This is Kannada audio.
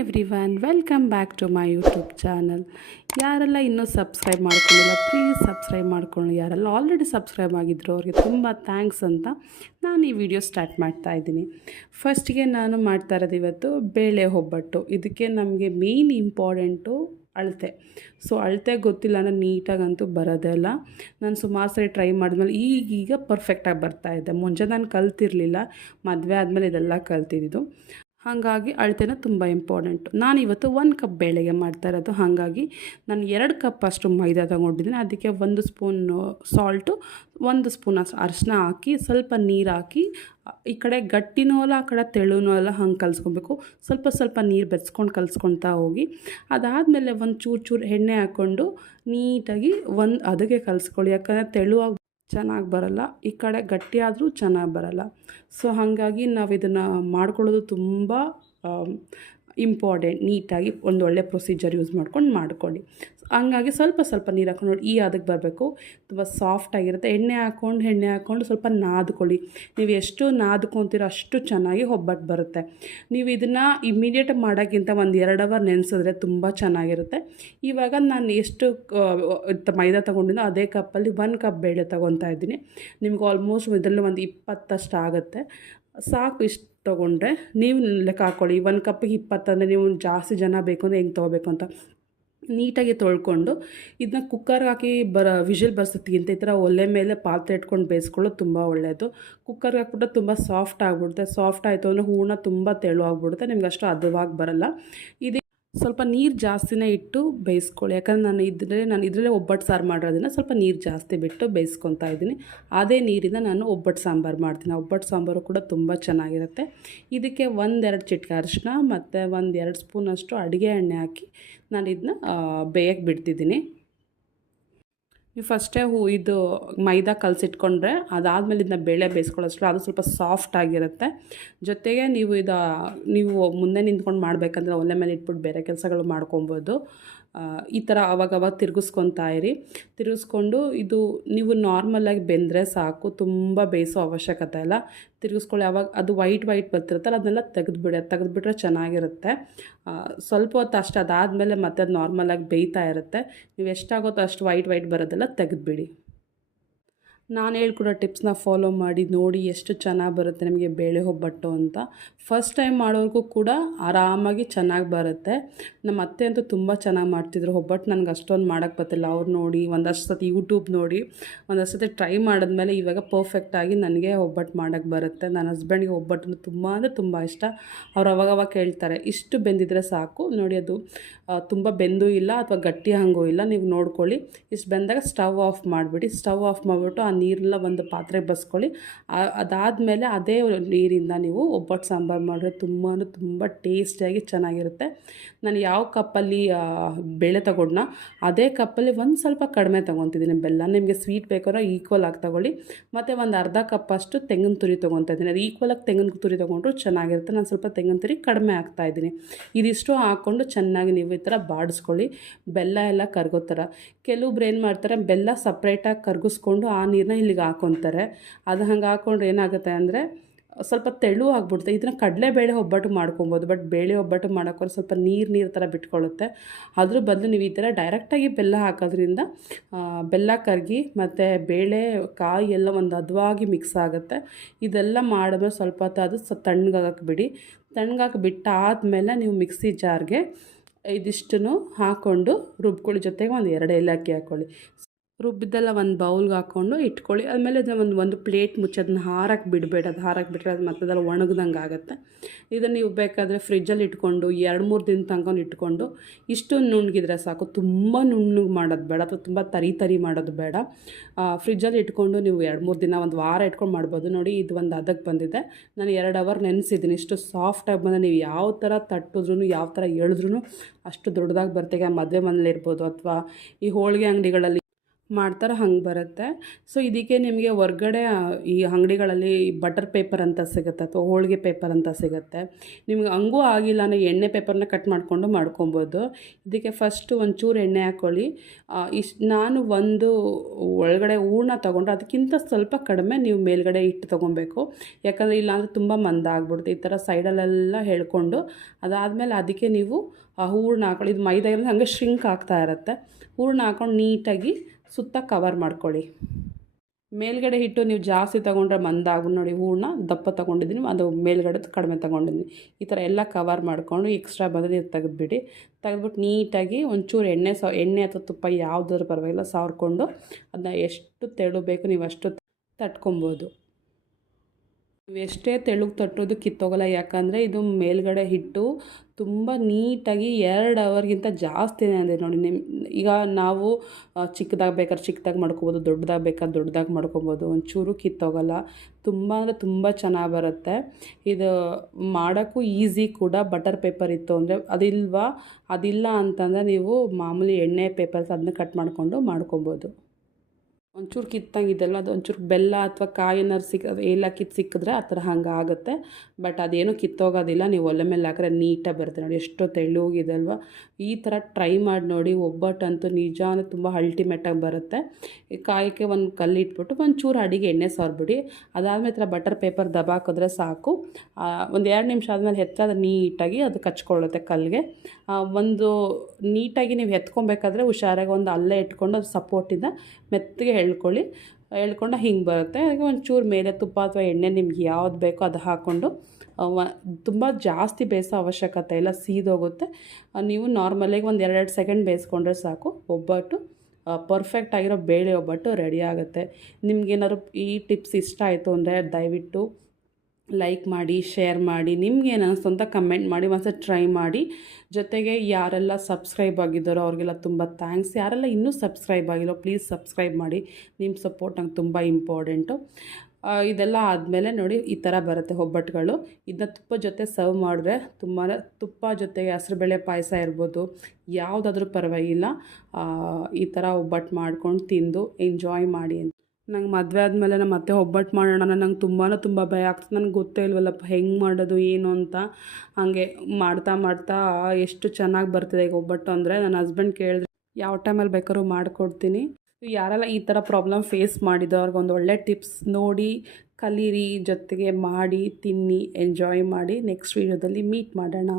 Everyone welcome back to my YouTube channel ಯಾರೆಲ್ಲ ಇನ್ನೂ ಸಬ್ಸ್ಕ್ರೈಬ್ ಮಾಡ್ಕೊಂಡಿಲ್ಲ ಪ್ಲೀಸ್ ಸಬ್ಸ್ಕ್ರೈಬ್ ಮಾಡ್ಕೊಂಡು ಯಾರೆಲ್ಲ ಆಲ್ರೆಡಿ ಸಬ್ಸ್ಕ್ರೈಬ್ ಆಗಿದ್ರು ಅವ್ರಿಗೆ ತುಂಬ ಥ್ಯಾಂಕ್ಸ್ ಅಂತ ನಾನು ಈ ವಿಡಿಯೋ ಸ್ಟಾರ್ಟ್ ಮಾಡ್ತಾ ಇದ್ದೀನಿ. ಫಸ್ಟಿಗೆ ನಾನು ಮಾಡ್ತಾ ಇರೋದು ಇವತ್ತು ಬೇಳೆ ಒಬ್ಬಟ್ಟು. ಇದಕ್ಕೆ ನಮಗೆ ಮೇನ್ ಇಂಪಾರ್ಟೆಂಟು ಅಳತೆ. ಸೊ ಅಳತೆ ಗೊತ್ತಿಲ್ಲ ಅಂದರೆ ನೀಟಾಗಂತೂ ಬರೋದೇ ಇಲ್ಲ. ನಾನು ಸುಮಾರು ಸರಿ ಟ್ರೈ ಮಾಡಿದ್ಮೇಲೆ ಈಗೀಗ ಪರ್ಫೆಕ್ಟಾಗಿ ಬರ್ತಾ ಇದೆ. ಮುಂಚೆ ನಾನು ಕಲ್ತಿರಲಿಲ್ಲ. ಮದುವೆ ಆದಮೇಲೆ ಇದೆಲ್ಲ ಕಲ್ತಿದ್ದು. ಹಾಗಾಗಿ ಅಳತೆನ ತುಂಬ ಇಂಪಾರ್ಟೆಂಟು ನಾನು ಇವತ್ತು ಒಂದು ಕಪ್ ಬೇಳೆಗೆ ಮಾಡ್ತಾ ಇರೋದು. ಹಾಗಾಗಿ ನಾನು ಎರಡು ಕಪ್ ಅಷ್ಟು ಮೈದಾ ತೊಗೊಂಡಿದ್ದೀನಿ. ಅದಕ್ಕೆ ಒಂದು ಸ್ಪೂನು ಸಾಲ್ಟು ಒಂದು ಸ್ಪೂನ್ ಅಷ್ಟು ಅರಿಶಿನ ಹಾಕಿ, ಸ್ವಲ್ಪ ನೀರು ಹಾಕಿ, ಈ ಕಡೆ ಗಟ್ಟಿನೂ ಅಲ್ಲ, ಆ ಕಡೆ ತೆಳುನೂ ಅಲ್ಲ, ಹಂಗೆ ಕಲಿಸ್ಕೊಬೇಕು. ಸ್ವಲ್ಪ ಸ್ವಲ್ಪ ನೀರು ಬೆರೆಸ್ಕೊಂಡು ಕಲ್ಸ್ಕೊತಾ ಹೋಗಿ, ಅದಾದಮೇಲೆ ಒಂದು ಚೂರು ಚೂರು ಎಣ್ಣೆ ಹಾಕ್ಕೊಂಡು ನೀಟಾಗಿ ಒಂದು ಅದಕ್ಕೆ ಕಲಿಸ್ಕೊಳ್ಳಿ. ಯಾಕಂದರೆ ತೆಳುವಾಗಿ ಚೆನ್ನಾಗಿ ಬರಲ್ಲ ಈ ಕಡೆ ಗಟ್ಟಿಯಾದರೂ ಚೆನ್ನಾಗಿ ಬರಲ್ಲ. ಸೊ ಹಾಗಾಗಿ ನಾವು ಇದನ್ನು ಮಾಡ್ಕೊಳ್ಳೋದು ತುಂಬ ಇಂಪಾರ್ಟೆಂಟ್ ನೀಟಾಗಿ ಒಂದು ಒಳ್ಳೆ ಪ್ರೊಸೀಜರ್ ಯೂಸ್ ಮಾಡ್ಕೊಂಡು ಮಾಡ್ಕೊಳ್ಳಿ. ಹಂಗಾಗಿ ಸ್ವಲ್ಪ ಸ್ವಲ್ಪ ನೀರು ಹಾಕೊಂಡು ನೋಡಿ ಈ ಅದಕ್ಕೆ ಬರಬೇಕು. ತುಂಬ ಸಾಫ್ಟಾಗಿರುತ್ತೆ ಎಣ್ಣೆ ಹಾಕ್ಕೊಂಡು ಎಣ್ಣೆ ಹಾಕ್ಕೊಂಡು ಸ್ವಲ್ಪ ನಾದ್ಕೊಳ್ಳಿ. ನೀವು ಎಷ್ಟು ನಾದ್ಕೊತೀರೋ ಅಷ್ಟು ಚೆನ್ನಾಗಿ ಒಬ್ಬಟ್ಟು ಬರುತ್ತೆ. ನೀವು ಇದನ್ನು ಇಮಿಡಿಯೇಟ್ ಮಾಡೋಕ್ಕಿಂತ ಒಂದು ಎರಡು ಅವರ್ ನೆನೆಸಿದ್ರೆ ತುಂಬ ಚೆನ್ನಾಗಿರುತ್ತೆ. ಇವಾಗ ನಾನು ಎಷ್ಟು ಮೈದಾ ತೊಗೊಂಡಿದ್ದೋ ಅದೇ ಕಪ್ಪಲ್ಲಿ ಒಂದು ಕಪ್ ಬೇಳೆ ತೊಗೊತಾ ಇದ್ದೀನಿ. ನಿಮ್ಗೆ ಆಲ್ಮೋಸ್ಟ್ ಇದರಲ್ಲಿ ಒಂದು ಇಪ್ಪತ್ತಷ್ಟು ಆಗುತ್ತೆ. ಸಾಕು, ಇಷ್ಟು ತೊಗೊಂಡ್ರೆ ನೀವು ಲೆಕ್ಕ ಹಾಕ್ಕೊಳ್ಳಿ ಒಂದು ಕಪ್ಪಿಗೆ ಇಪ್ಪತ್ತಂದರೆ ನೀವು ಜಾಸ್ತಿ ಜನ ಬೇಕು ಅಂದರೆ ಹೆಂಗೆ ತೊಗೋಬೇಕು ಅಂತ. ನೀಟಾಗಿ ತೊಳ್ಕೊಂಡು ಇದನ್ನ ಕುಕ್ಕರ್ಗೆ ಹಾಕಿ ಬರ ವಿಷಲ್ ಬರ್ಸೋದಕ್ಕಿಂತ ಈ ಥರ ಒಲೆ ಮೇಲೆ ಪಾತ್ರೆ ಇಟ್ಕೊಂಡು ಬೇಯಿಸ್ಕೊಳ್ಳೋದು ತುಂಬ ಒಳ್ಳೆಯದು ಕುಕ್ಕರ್ಗೆ ಹಾಕ್ಬಿಟ್ರೆ ತುಂಬ ಸಾಫ್ಟ್ ಆಗಿಬಿಡುತ್ತೆ. ಸಾಫ್ಟ್ ಆಯಿತು ಅಂದರೆ ಹೂರ್ಣ ತುಂಬ ತೆಳು ಆಗಿಬಿಡುತ್ತೆ ನಿಮ್ಗೆ ಅಷ್ಟು ಹದವಾಗಿ ಬರಲ್ಲ. ಇದು ಸ್ವಲ್ಪ ನೀರು ಜಾಸ್ತಿನೇ ಇಟ್ಟು ಬೇಯಿಸ್ಕೊಳ್ಳಿ. ಯಾಕಂದ್ರೆ ನಾನು ಇದ್ರೆ ನಾನು ಇದರಲ್ಲೇ ಒಬ್ಬಟ್ಟು ಸಾರು ಮಾಡೋದನ್ನು ಸ್ವಲ್ಪ ನೀರು ಜಾಸ್ತಿ ಬಿಟ್ಟು ಬೇಯಿಸ್ಕೊತಾ ಇದ್ದೀನಿ. ಅದೇ ನೀರಿಂದ ನಾನು ಒಬ್ಬಟ್ಟು ಸಾಂಬಾರು ಮಾಡ್ತೀನಿ. ಒಬ್ಬಟ್ಟು ಸಾಂಬಾರು ಕೂಡ ತುಂಬ ಚೆನ್ನಾಗಿರುತ್ತೆ. ಇದಕ್ಕೆ ಒಂದೆರಡು ಚಿಟಿಕೆ ಅರಿಶಿನ ಮತ್ತು ಒಂದೆರಡು ಸ್ಪೂನಷ್ಟು ಅಡುಗೆ ಎಣ್ಣೆ ಹಾಕಿ ನಾನು ಇದನ್ನ ಬೇಯಕ್ಕೆ ಬಿಡ್ತಿದ್ದೀನಿ. ನೀವು ಫಸ್ಟೇ ಹೂ ಇದು ಮೈದಾ ಕಲಸಿಟ್ಕೊಂಡ್ರೆ ಅದಾದಮೇಲೆ ಇದನ್ನ ಬೇಳೆ ಬೇಯಿಸ್ಕೊಳ್ಳೋಷ್ಟು ಅದು ಸ್ವಲ್ಪ ಸಾಫ್ಟ್ ಆಗಿರುತ್ತೆ. ಜೊತೆಗೆ ನೀವು ಇದು, ನೀವು ಮುಂದೆ ನಿಂತ್ಕೊಂಡು ಮಾಡಬೇಕಂದ್ರೆ ಒಲೆ ಮೇಲೆ ಇಟ್ಬಿಟ್ಟು ಬೇರೆ ಕೆಲಸಗಳು ಮಾಡ್ಕೊಬೋದು. ಈ ಥರ ಅವಾಗವಾಗ ತಿರುಗಿಸ್ಕೊತಾ ಇರಿ. ತಿರುಗಿಸ್ಕೊಂಡು ಇದು ನೀವು ನಾರ್ಮಲಾಗಿ ಬೆಂದರೆ ಸಾಕು, ತುಂಬ ಬೇಯಿಸೋ ಅವಶ್ಯಕತೆ ಇಲ್ಲ. ತಿರುಗಿಸ್ಕೊಳ್ಳಿ, ಅವಾಗ ಅದು ವೈಟ್ ವೈಟ್ ಬರ್ತಿರುತ್ತಲ್ಲ, ಅದನ್ನೆಲ್ಲ ತೆಗೆದುಬಿಡಿ ತೆಗೆದುಬಿಟ್ರೆ ಚೆನ್ನಾಗಿರುತ್ತೆ. ಸ್ವಲ್ಪ ಹೊತ್ತು ಅಷ್ಟು ಅದಾದಮೇಲೆ ಮತ್ತೆ ಅದು ನಾರ್ಮಲಾಗಿ ಬೇಯ್ತಾ ಇರುತ್ತೆ. ನೀವು ಎಷ್ಟಾಗುತ್ತೋ ಅಷ್ಟು ವೈಟ್ ವೈಟ್ ಬರೋದೆಲ್ಲ ತೆಗೆದುಬಿಡಿ. ನಾನು ಹೇಳ್ಕೊಡೋ ಟಿಪ್ಸ್ನ ಫಾಲೋ ಮಾಡಿ, ನೋಡಿ ಎಷ್ಟು ಚೆನ್ನಾಗಿ ಬರುತ್ತೆ ನಿಮಗೆ ಬೇಳೆ ಒಬ್ಬಟ್ಟು ಅಂತ. ಫಸ್ಟ್ ಟೈಮ್ ಮಾಡೋರಿಗೂ ಕೂಡ ಆರಾಮಾಗಿ ಚೆನ್ನಾಗಿ ಬರುತ್ತೆ. ನಮ್ಮ ಅತ್ತೆ ಅಂತೂ ತುಂಬ ಚೆನ್ನಾಗಿ ಮಾಡ್ತಿದ್ರು ಒಬ್ಬಟ್ಟು, ನನಗೆ ಅಷ್ಟೊಂದು ಮಾಡೋಕ್ಕೆ ಬರ್ತಿಲ್ಲ. ಅವ್ರು ನೋಡಿ, ಒಂದಷ್ಟು ಸತಿ ಯೂಟ್ಯೂಬ್ ನೋಡಿ, ಒಂದಷ್ಟು ಸತಿ ಟ್ರೈ ಮಾಡಿದ್ಮೇಲೆ ಇವಾಗ ಪರ್ಫೆಕ್ಟಾಗಿ ನನಗೆ ಒಬ್ಬಟ್ಟು ಮಾಡೋಕ್ಕೆ ಬರುತ್ತೆ. ನನ್ನ ಹಸ್ಬೆಂಡ್ಗೆ ಒಬ್ಬಟ್ಟು ತುಂಬ ಅಂದರೆ ತುಂಬ ಇಷ್ಟ. ಅವ್ರು ಅವಾಗವಾಗ ಕೇಳ್ತಾರೆ, ಇಷ್ಟು ಬೆಂದಿದ್ರೆ ಸಾಕು. ನೋಡಿ ಅದು ತುಂಬ ಬೆಂದೂ ಇಲ್ಲ ಅಥವಾ ಗಟ್ಟಿ ಹಂಗೂ ಇಲ್ಲ. ನೀವು ನೋಡ್ಕೊಳ್ಳಿ. ಇಷ್ಟು ಬೆಂದಾಗ ಸ್ಟವ್ ಆಫ್ ಮಾಡಿಬಿಡಿ. ಸ್ಟವ್ ಆಫ್ ಮಾಡಿಬಿಟ್ಟು ನೀರೆಲ್ಲ ಒಂದು ಪಾತ್ರೆಗೆ ಬಸ್ಕೊಳ್ಳಿ. ಅದಾದಮೇಲೆ ಅದೇ ನೀರಿಂದ ನೀವು ಒಬ್ಬಟ್ಟು ಸಾಂಬಾರು ಮಾಡಿದ್ರೆ ತುಂಬ ತುಂಬ ಟೇಸ್ಟಿಯಾಗಿ ಚೆನ್ನಾಗಿರುತ್ತೆ. ನಾನು ಯಾವ ಕಪ್ಪಲ್ಲಿ ಬೇಳೆ ತಗೊಂಡ್ನ, ಅದೇ ಕಪ್ಪಲ್ಲಿ ಒಂದು ಸ್ವಲ್ಪ ಕಡಿಮೆ ತೊಗೊತಿದ್ದೀನಿ. ಬೆಲ್ಲ ನಿಮಗೆ ಸ್ವೀಟ್ ಬೇಕಾದ್ರೆ ಈಕ್ವಲ್ ಆಗಿ ತೊಗೊಳ್ಳಿ. ಮತ್ತು ಒಂದು ಅರ್ಧ ಕಪ್ ಅಷ್ಟು ತೆಂಗಿನ ತುರಿ ತೊಗೊತಾ ಇದ್ದೀನಿ. ಅದು ಈಕ್ವಲಾಗಿ ತೆಂಗಿನ ತುರಿ ತೊಗೊಂಡ್ರು ಚೆನ್ನಾಗಿರುತ್ತೆ. ನಾನು ಸ್ವಲ್ಪ ತೆಂಗಿನ ತುರಿ ಕಡಿಮೆ ಆಗ್ತಾಯಿದ್ದೀನಿ ಇದಿಷ್ಟು ಹಾಕ್ಕೊಂಡು ಚೆನ್ನಾಗಿ ನೀವು ಈ ಥರ ಬಾಡಿಸ್ಕೊಳ್ಳಿ. ಬೆಲ್ಲ ಎಲ್ಲ ಕರ್ಗೋ ಥರ ಏನು ಮಾಡ್ತಾರೆ, ಬೆಲ್ಲ ಸಪ್ರೇಟಾಗಿ ಕರ್ಗಿಸ್ಕೊಂಡು ಆ ನೀರನ್ನ ಇಲ್ಲಿಗೆ ಹಾಕೊತಾರೆ. ಅದು ಹಂಗೆ ಹಾಕ್ಕೊಂಡ್ರೆ ಏನಾಗುತ್ತೆ ಅಂದರೆ ಸ್ವಲ್ಪ ತೆಳು ಆಗ್ಬಿಡುತ್ತೆ. ಇದನ್ನು ಕಡಲೆಬೇಳೆ ಒಬ್ಬಟ್ಟು ಮಾಡ್ಕೊಬೋದು. ಬಟ್ ಬೇಳೆ ಒಬ್ಬಟ್ಟು ಮಾಡೋಕ್ಕೋದ್ರೆ ಸ್ವಲ್ಪ ನೀರು ನೀರು ಥರ ಬಿಟ್ಕೊಳ್ಳುತ್ತೆ. ಅದ್ರ ಬದಲು ನೀವು ಈ ಥರ ಡೈರೆಕ್ಟಾಗಿ ಬೆಲ್ಲ ಹಾಕೋದ್ರಿಂದ ಬೆಲ್ಲ ಕರಗಿ ಮತ್ತು ಬೇಳೆ, ಕಾಯಿ ಎಲ್ಲ ಒಂದು ಹದವಾಗಿ ಮಿಕ್ಸ್ ಆಗುತ್ತೆ. ಇದೆಲ್ಲ ಮಾಡಿದ್ರೆ ಸ್ವಲ್ಪ ಹೊತ್ತು ಅದು ಸ್ವಲ್ಪ ತಣ್ಣಗಾಗಕ್ಕೆ ಬಿಡಿ. ತಣ್ಣಗಾಕಿ ಬಿಟ್ಟಾದಮೇಲೆ ನೀವು ಮಿಕ್ಸಿ ಜಾರ್ಗೆ ಇದಿಷ್ಟನ್ನು ಹಾಕ್ಕೊಂಡು ರುಬ್ಕೊಳ್ಳಿ. ಜೊತೆಗೆ ಒಂದು ಎರಡು ಏಲಕ್ಕಿ ಹಾಕ್ಕೊಳ್ಳಿ. ರುಬ್ಬಿದ್ದೆಲ್ಲ ಒಂದು ಬೌಲ್ಗೆ ಹಾಕ್ಕೊಂಡು ಇಟ್ಕೊಳ್ಳಿ. ಆಮೇಲೆ ಅದನ್ನ ಒಂದು ಒಂದು ಪ್ಲೇಟ್ ಮುಚ್ಚಿ ಅದನ್ನ ಹಾರಕ್ಕೆ ಬಿಡಬೇಡ. ಅದು ಹಾರಕ್ಕೆ ಬಿಟ್ಟರೆ ಅದು ಮತ್ತದೆಲ್ಲ ಒಣಗ್ದಂಗೆ ಆಗುತ್ತೆ. ಇದನ್ನು ನೀವು ಬೇಕಾದರೆ ಫ್ರಿಜ್ಜಲ್ಲಿ ಇಟ್ಕೊಂಡು, ಎರಡು, ಮೂರು ದಿನ ತಗೊಂಡು ಇಟ್ಕೊಂಡು, ಇಷ್ಟು ನುಣ್ಣಗಿದ್ರೆ ಸಾಕು. ತುಂಬ ನುಣ್ಣಗೆ ಮಾಡೋದು ಬೇಡ, ಅಥವಾ ತುಂಬ ತರಿ ತರಿ ಮಾಡೋದು ಬೇಡ. ಫ್ರಿಜ್ಜಲ್ಲಿ ಇಟ್ಕೊಂಡು ನೀವು ಎರಡು, ಮೂರು ದಿನ, ಒಂದು ವಾರ ಇಟ್ಕೊಂಡು ಮಾಡ್ಬೋದು. ನೋಡಿ, ಇದು ಒಂದು ಅದಕ್ಕೆ ಬಂದಿದೆ. ನಾನು ಎರಡು ಅವರ್ ನೆನೆಸಿದ್ದೀನಿ ಇಷ್ಟು ಸಾಫ್ಟಾಗಿ ಬಂದರೆ ನೀವು ಯಾವ ಥರ ತಟ್ಟಿದ್ರೂ ಯಾವ ಥರ ಎಳೆದ್ರೂ ಅಷ್ಟು ದೊಡ್ಡದಾಗಿ ಬರ್ತೀಗ ಮದುವೆ ಮನೇಲಿ ಇರ್ಬೋದು ಅಥವಾ ಈ ಹೋಳಿಗೆ ಅಂಗಡಿಗಳಲ್ಲಿ ಮಾಡ್ತಾರೆ, ಹಂಗೆ ಬರುತ್ತೆ. ಸೊ ಇದಕ್ಕೆ ನಿಮಗೆ ಹೊರ್ಗಡೆ ಈ ಅಂಗಡಿಗಳಲ್ಲಿ ಬಟರ್ ಪೇಪರ್ ಅಂತ ಸಿಗುತ್ತೆ ಅಥವಾ ಹೋಳಿಗೆ ಪೇಪರ್ ಅಂತ ಸಿಗುತ್ತೆ. ನಿಮ್ಗೆ ಹಂಗೂ ಆಗಿಲ್ಲ ಅಂದರೆ ಎಣ್ಣೆ ಪೇಪರ್ನ ಕಟ್ ಮಾಡಿಕೊಂಡು ಮಾಡ್ಕೊಬೋದು. ಇದಕ್ಕೆ ಫಸ್ಟು ಒಂಚೂರು ಎಣ್ಣೆ ಹಾಕ್ಕೊಳ್ಳಿ ಇಷ್ಟು ನಾನು ಒಂದು ಒಳಗಡೆ ಹೂರ್ಣ ತೊಗೊಂಡ್ರೆ ಅದಕ್ಕಿಂತ ಸ್ವಲ್ಪ ಕಡಿಮೆ ನೀವು ಮೇಲ್ಗಡೆ ಇಟ್ಟು ತೊಗೊಬೇಕು. ಯಾಕಂದರೆ ಇಲ್ಲಾಂದರೆ ತುಂಬ ಮಂದ ಆಗ್ಬಿಡುತ್ತೆ. ಈ ಥರ ಸೈಡಲ್ಲೆಲ್ಲ ಹೇಳ್ಕೊಂಡು ಅದಾದಮೇಲೆ ಅದಕ್ಕೆ ನೀವು ಹೂರ್ಣ ಹಾಕೊಳ್ಳಿ. ಇದು ಮೈದಾ ಇರೋದು ಹಾಗೆ ಶ್ರಿಂಕ್ ಆಗ್ತಾ ಇರುತ್ತೆ. ಹೂರ್ಣ ಹಾಕೊಂಡು ನೀಟಾಗಿ ಸುತ್ತ ಕವರ್ ಮಾಡ್ಕೊಳ್ಳಿ. ಮೇಲ್ಗಡೆ ಹಿಟ್ಟು ನೀವು ಜಾಸ್ತಿ ತೊಗೊಂಡ್ರೆ ಮಂದಾಗು ನೋಡಿ, ಹೂರ್ಣ ದಪ್ಪ ತೊಗೊಂಡಿದ್ದೀನಿ, ಅದು ಮೇಲ್ಗಡೆ ಕಡಿಮೆ ತೊಗೊಂಡಿದ್ದೀನಿ. ಈ ಥರ ಎಲ್ಲ ಕವರ್ ಮಾಡಿಕೊಂಡು ಎಕ್ಸ್ಟ್ರಾ ಬಂದರೆ ನೀವು ತೆಗೆದುಬಿಡಿ. ತೆಗೆದ್ಬಿಟ್ಟು ನೀಟಾಗಿ ಒಂಚೂರು ಎಣ್ಣೆ ಸ, ಎಣ್ಣೆ ಅಥವಾ ತುಪ್ಪ ಯಾವುದಾದ್ರು ಪರವಾಗಿಲ್ಲ ಸಾರ್ಕೊಂಡು ಅದನ್ನ ಎಷ್ಟು ತೆಳು ಬೇಕು ನೀವು ಅಷ್ಟು ತಟ್ಕೊಬೋದು. ಎಷ್ಟೇ ತೆಳುಗೆ ತಟ್ಟೋದು ಕಿತ್ತೋಗಲ್ಲ. ಯಾಕಂದರೆ ಇದು ಮೇಲ್ಗಡೆ ಹಿಟ್ಟು ತುಂಬ ನೀಟಾಗಿ ಎರಡು ಅವರ್ಗಿಂತ ಜಾಸ್ತಿನೇ ಅಂದರೆ ನೋಡಿ. ನಿಮ್ಮ ಈಗ ನಾವು ಚಿಕ್ಕದಾಗಿ ಬೇಕಾದ್ರೆ ಚಿಕ್ಕದಾಗಿ ಮಾಡ್ಕೊಬೋದು, ದೊಡ್ಡದಾಗಿ ಬೇಕಾದ್ರೆ ದೊಡ್ಡದಾಗಿ ಮಾಡ್ಕೊಬೋದು. ಒಂಚೂರು ಕಿತ್ತೋಗಲ್ಲ. ತುಂಬ ಅಂದರೆ ತುಂಬ ಚೆನ್ನಾಗಿ ಬರುತ್ತೆ. ಇದು ಮಾಡೋಕ್ಕೂ ಈಸಿ ಕೂಡ. ಬಟರ್ ಪೇಪರ್ ಇತ್ತು ಅಂದರೆ ಅದಿಲ್ವಾ? ಅದಿಲ್ಲ ಅಂತಂದರೆ ನೀವು ಮಾಮೂಲಿ ಎಣ್ಣೆ ಪೇಪರ್ಸ್ ಅದನ್ನ ಕಟ್ ಮಾಡಿಕೊಂಡು ಮಾಡ್ಕೊಬೋದು. ಒಂಚೂರು ಕಿತ್ತಂಗಿದೆಯಲ್ಲ ಅದು ಒಂಚೂರು ಬೆಲ್ಲ ಅಥವಾ ಕಾಯಿ ಏನಾರು ಸಿಕ್ಕ ಏಲಕ್ಕಿದು ಸಿಕ್ಕಿದ್ರೆ ಆ ಥರ ಹಂಗೆ ಆಗುತ್ತೆ ಬಟ್ ಅದೇನು ಕಿತ್ತೋಗೋದಿಲ್ಲ, ನೀವು ಒಲೆ ಮೇಲೆ ಹಾಕಿದ್ರೆ ನೀಟಾಗಿ ಬರುತ್ತೆ ನೋಡಿ, ಎಷ್ಟು ತೆಳ್ಳಗಿದೆ ಈ ಥರ ಟ್ರೈ ಮಾಡಿ ನೋಡಿ, ಒಬ್ಬಟ್ಟಂತೂ ನಿಜ ಅಂದರೆ ತುಂಬ ಅಲ್ಟಿಮೇಟಾಗಿ ಬರುತ್ತೆ. ಈ ಕಾಯಕ್ಕೆ ಒಂದು ಕಲ್ಲು ಇಟ್ಬಿಟ್ಟು ಒಂಚೂರು ಅಡಿಗೆ ಎಣ್ಣೆ ಸಾರ್ಬಿಡಿ. ಅದಾದಮೇಲೆ ಥರ ಬಟರ್ ಪೇಪರ್ ದಬಾಕಿದ್ರೆ ಸಾಕು. ಒಂದು ಎರಡು ನಿಮಿಷ ಆದಮೇಲೆ ಎತ್ತಾದ ನೀಟಾಗಿ ಅದು ಕಚ್ಕೊಳ್ಳುತ್ತೆ ಕಲ್ಲಿಗೆ. ಒಂದು ನೀಟಾಗಿ ನೀವು ಎತ್ಕೊಬೇಕಾದ್ರೆ ಹುಷಾರಾಗಿ ಒಂದು ಅಲ್ಲೇ ಇಟ್ಕೊಂಡು ಅದು ಸಪೋರ್ಟಿಂದ ಮೆತ್ತಗೆ ಎಳ್ಕೊಳ್ಳಿ ಎಳ್ಕೊಂಡು ಹಿಂಗೆ ಬರುತ್ತೆ. ಹಾಗೆ ಒಂಚೂರು ಮೇಲೆ ತುಪ್ಪ ಅಥವಾ ಎಣ್ಣೆ ನಿಮ್ಗೆ ಯಾವ್ದು ಬೇಕೋ ಅದು ಹಾಕ್ಕೊಂಡು ತುಂಬ ಜಾಸ್ತಿ ಬೇಯಿಸೋ ಅವಶ್ಯಕತೆ ಇಲ್ಲ ಸೀದೋಗುತ್ತೆ ನೀವು ನಾರ್ಮಲಾಗಿ ಒಂದು ಎರಡೆರಡು ಸೆಕೆಂಡ್ ಬೇಯಿಸ್ಕೊಂಡ್ರೆ ಸಾಕು. ಒಬ್ಬಟ್ಟು ಪರ್ಫೆಕ್ಟ್ ಆಗಿರೋ ಬೇಳೆ ಒಬ್ಬಟ್ಟು ರೆಡಿ ಆಗುತ್ತೆ. ನಿಮ್ಗೇನಾದ್ರು ಈ ಟಿಪ್ಸ್ ಇಷ್ಟ ಆಯಿತು ಅಂದರೆ ದಯವಿಟ್ಟು ಲೈಕ್ ಮಾಡಿ ಶೇರ್ ಮಾಡಿ, ನಿಮ್ಗೆ ಅನಿಸ್ತು ಅಂತ ಕಮೆಂಟ್ ಮಾಡಿ ಮತ್ತೆ ಟ್ರೈ ಮಾಡಿ. ಜೊತೆಗೆ ಯಾರೆಲ್ಲ ಸಬ್ಸ್ಕ್ರೈಬ್ ಆಗಿದ್ದಾರೋ ಅವ್ರಿಗೆಲ್ಲ ತುಂಬ ಥ್ಯಾಂಕ್ಸ್ ಯಾರೆಲ್ಲ ಇನ್ನೂ ಸಬ್ಸ್ಕ್ರೈಬ್ ಆಗಿಲ್ಲ ಪ್ಲೀಸ್ ಸಬ್ಸ್ಕ್ರೈಬ್ ಮಾಡಿ. ನಿಮ್ಮ ಸಪೋರ್ಟ್ ನಂಗೆ ತುಂಬ ಇಂಪಾರ್ಟೆಂಟು ಇದೆಲ್ಲ ಆದಮೇಲೆ ನೋಡಿ, ಈ ಥರ ಬರುತ್ತೆ ಒಬ್ಬಟ್ಟುಗಳು ಇದನ್ನ ತುಪ್ಪ ಜೊತೆ ಸರ್ವ್ ಮಾಡಿದ್ರೆ ತುಂಬಾ ತುಪ್ಪ ಜೊತೆಗೆ ಹೆಸ್ರುಬೇಳೆ ಪಾಯಸ ಇರ್ಬೋದು, ಯಾವುದಾದ್ರೂ ಪರವಾಗಿಲ್ಲ. ಈ ಥರ ಒಬ್ಬಟ್ಟು ಮಾಡ್ಕೊಂಡು ತಿಂದು ಎಂಜಾಯ್ ಮಾಡಿ ಅಂತ. ನಂಗೆ ಮದುವೆ ಆದಮೇಲೆ ನಮ್ಮ ಅತ್ತೆ ಒಬ್ಬಟ್ಟು ಮಾಡೋಣ, ನಂಗೆ ತುಂಬಾ ತುಂಬ ಭಯ ಆಗ್ತದೆ. ನನಗೆ ಗೊತ್ತೇ ಇಲ್ವಲ್ಲಪ್ಪ, ಹೆಂಗೆ ಮಾಡೋದು, ಏನು ಅಂತ. ಹಾಗೆ ಮಾಡ್ತಾ ಮಾಡ್ತಾ ಎಷ್ಟು ಚೆನ್ನಾಗಿ ಬರ್ತಿದೆ ಈಗ ಒಬ್ಬಟ್ಟು ಅಂದರೆ. ನನ್ನ ಹಸ್ಬೆಂಡ್ ಕೇಳಿದ್ರೆ, ಯಾವ ಟೈಮಲ್ಲಿ ಬೇಕಾದ್ರೂ ಮಾಡಿಕೊಡ್ತೀನಿ. ಯಾರೆಲ್ಲ ಈ ಥರ ಪ್ರಾಬ್ಲಮ್ ಫೇಸ್ ಮಾಡಿದೋ ಅವ್ರಿಗೆ ಒಳ್ಳೆ ಟಿಪ್ಸ್ ನೋಡಿ, ಕಲೀರಿ, ಜೊತೆಗೆ ಮಾಡಿ, ತಿನ್ನಿ ಎಂಜಾಯ್ ಮಾಡಿ ನೆಕ್ಸ್ಟ್ ವೀಡಿಯೋದಲ್ಲಿ ಮೀಟ್ ಮಾಡೋಣ.